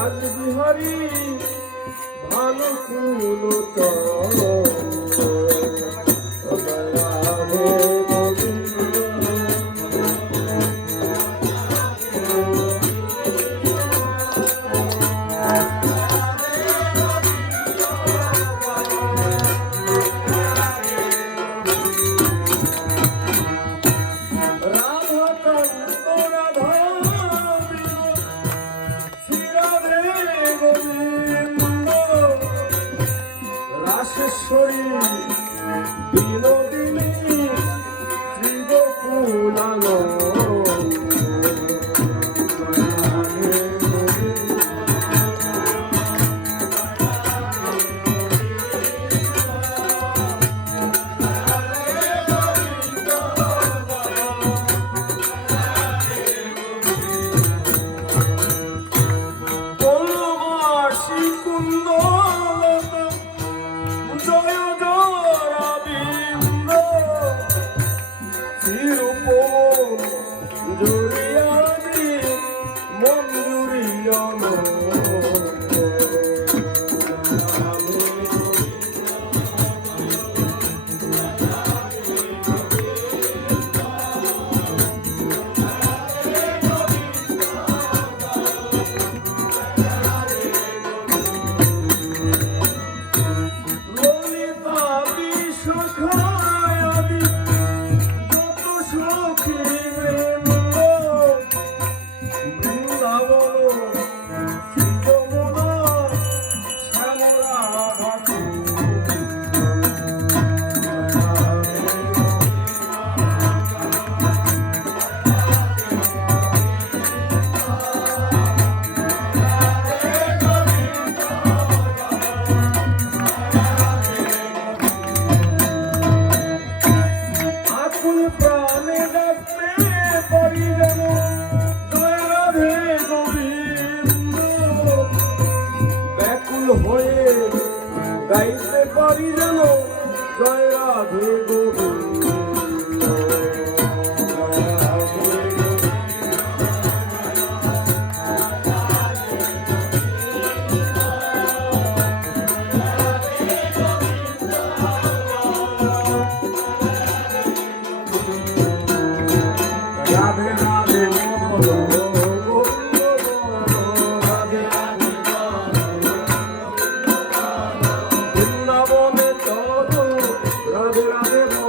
রাজবিহারী ভানুকুল রাশেশ্বরী বিনোদিনী শ্রীগোকুলানো হয়ে গাইতে পারি যেন জয় রাধে গোবিন্দ। রাধে রাধে রাধে রাধে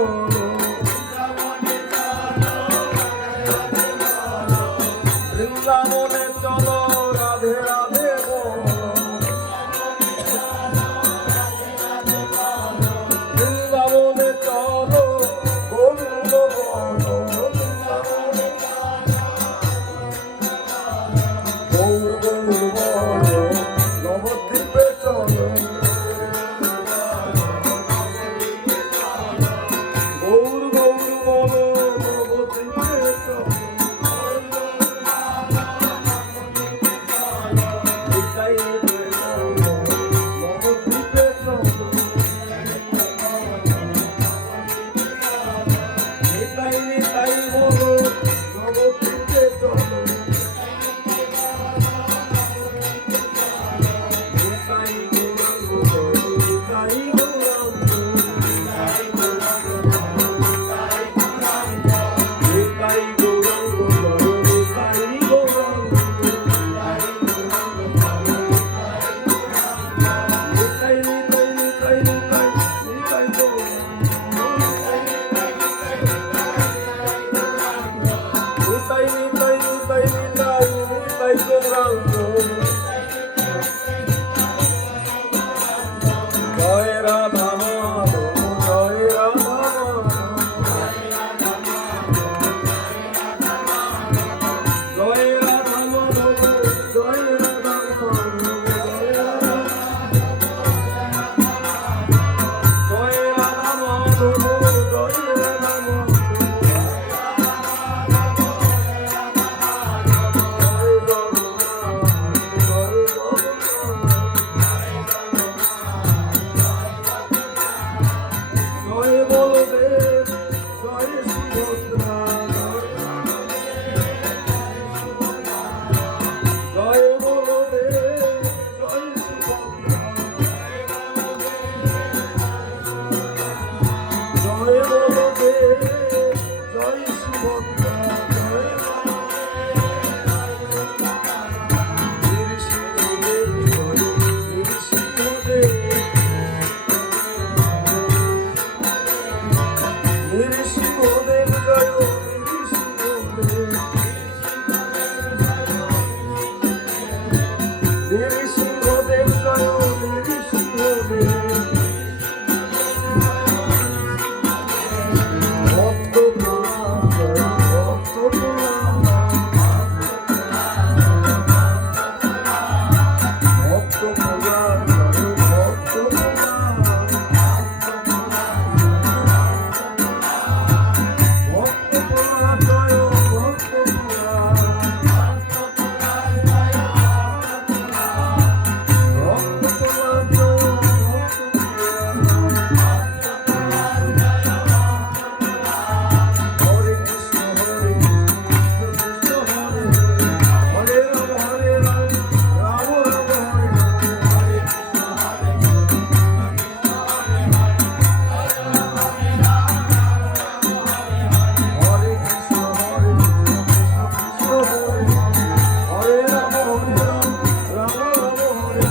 নৃসিংহদেব জয় নৃসিংহদেব নৃসিংহদেব জয় নৃসিংহদেব ভক্ত প্রণাম জয় ভক্ত প্রণাম ভক্ত প্রণাম জয় ভক্ত প্রণাম ভক্ত প্রণাম জয় ভক্ত প্রণাম ভক্ত প্রণাম জয় ভক্ত প্রণাম হরে কৃষ্ণ হরে কৃষ্ণ হরে হরে রাম হরে রাম রাম রাম হরে হরে হরে কৃষ্ণ হরে কৃষ্ণ হরে হরে রাম রাম রাম হরে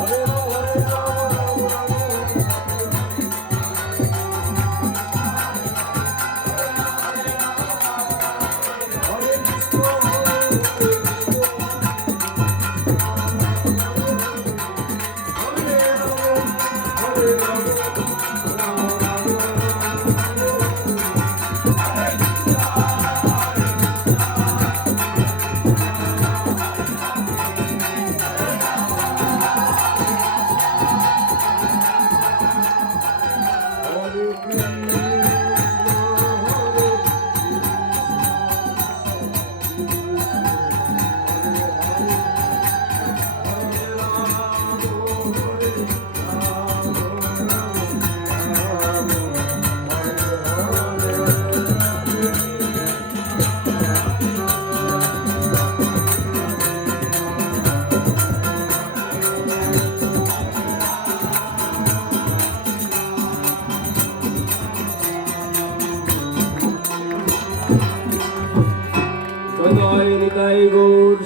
হরে হরে রাম রাম হরে কৃষ্ণ হরে হরে হরে কৃষ্ণ হরে রাম হরে কৃষ্ণ হরে জয় নিতাই গৌর